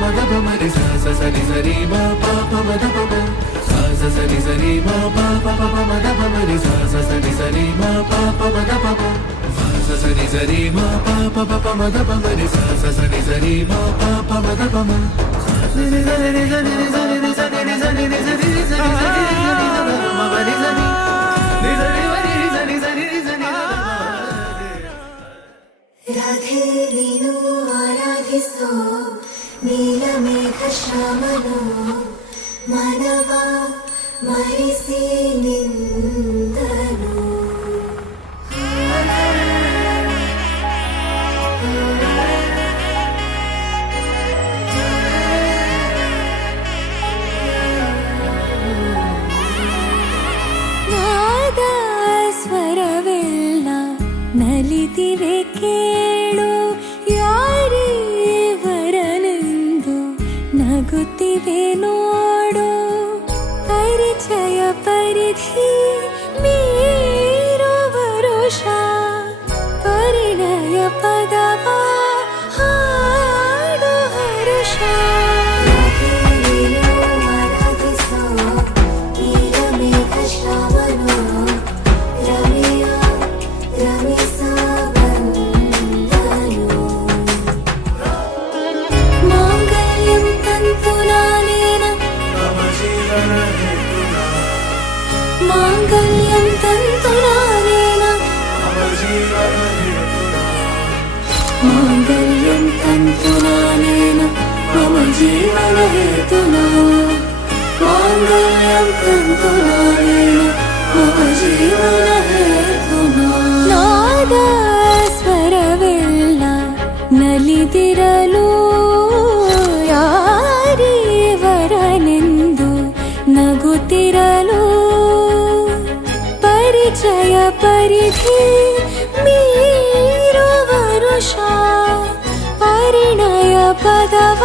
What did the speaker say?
ma ga pa ma re sa sa sa ni sa re ma pa pa ma ga pa ma sa sa sa ni sa re ma pa pa pa ma ga pa ma re sa sa sa ni sa re ma pa pa ma ga pa ma sa sa ni sa re ma pa pa ma ga pa ma re sa sa sa ni sa re ma pa pa ma ga pa ma sa sa ni sa re sa ni sa re ni sa ni sa ni ni sa ni sa ni sa ni ma ba ni sa ni ni sa ni ma ni sa ni sa ni sa ni Radhe ನೀನು ಆರಾಧಿಸೋ ನೀಲಮೇಘ ಶ್ಯಾಮನು ಮನವ ಮರಿಸಿ ನಿಂದನು ನಾದ ಸ್ವರವೆಲ್ಲ ನಲಿದಿವೆ ಕೇಳು ಯಾರೇ ವರನೆಂದು ನಗುತ್ತಿವೆ ನೋಡು ಪರಿಚಯ ಪರಿಧಿ ಮೀರು ವರುಷ ಪರಿಣಯ ಪದವ ಹಾಡು ಹರುಷ ಆರಾಧಿಸೋ ನೀಲಮೇಘ ಶ್ಯಾಮನು ರಮೆಯ ರಮಿಸ ಬಂದನು ಮಾಂಗಲ್ಯಂ ತಂತು ನಾನೇನ ಮಾಂಗಲ್ಯಂ ತಂತು ನಾನೇನ ಮಾಂಗಲ್ಯಂ ತಂತು ನಾನೇನ ಮಮ ಜೀವನ ಹೇತುನಾ ಮಾಂಗಲ್ಯಂ ತಂತು ನಾನೇನ ಮಮ ಜೀವನ ಹೇತುನಾ ನಾದ ಸ್ವರವೆಲ್ಲ ನಲಿದಿರಲು ಯಾರೇ ವರನೆಂದು ನಗುತ್ತಿರಲು ಪರಿಚಯ ಪರಿಧಿ ಮೀರು ವರುಷ ಪರಿಣಯ ಪದವ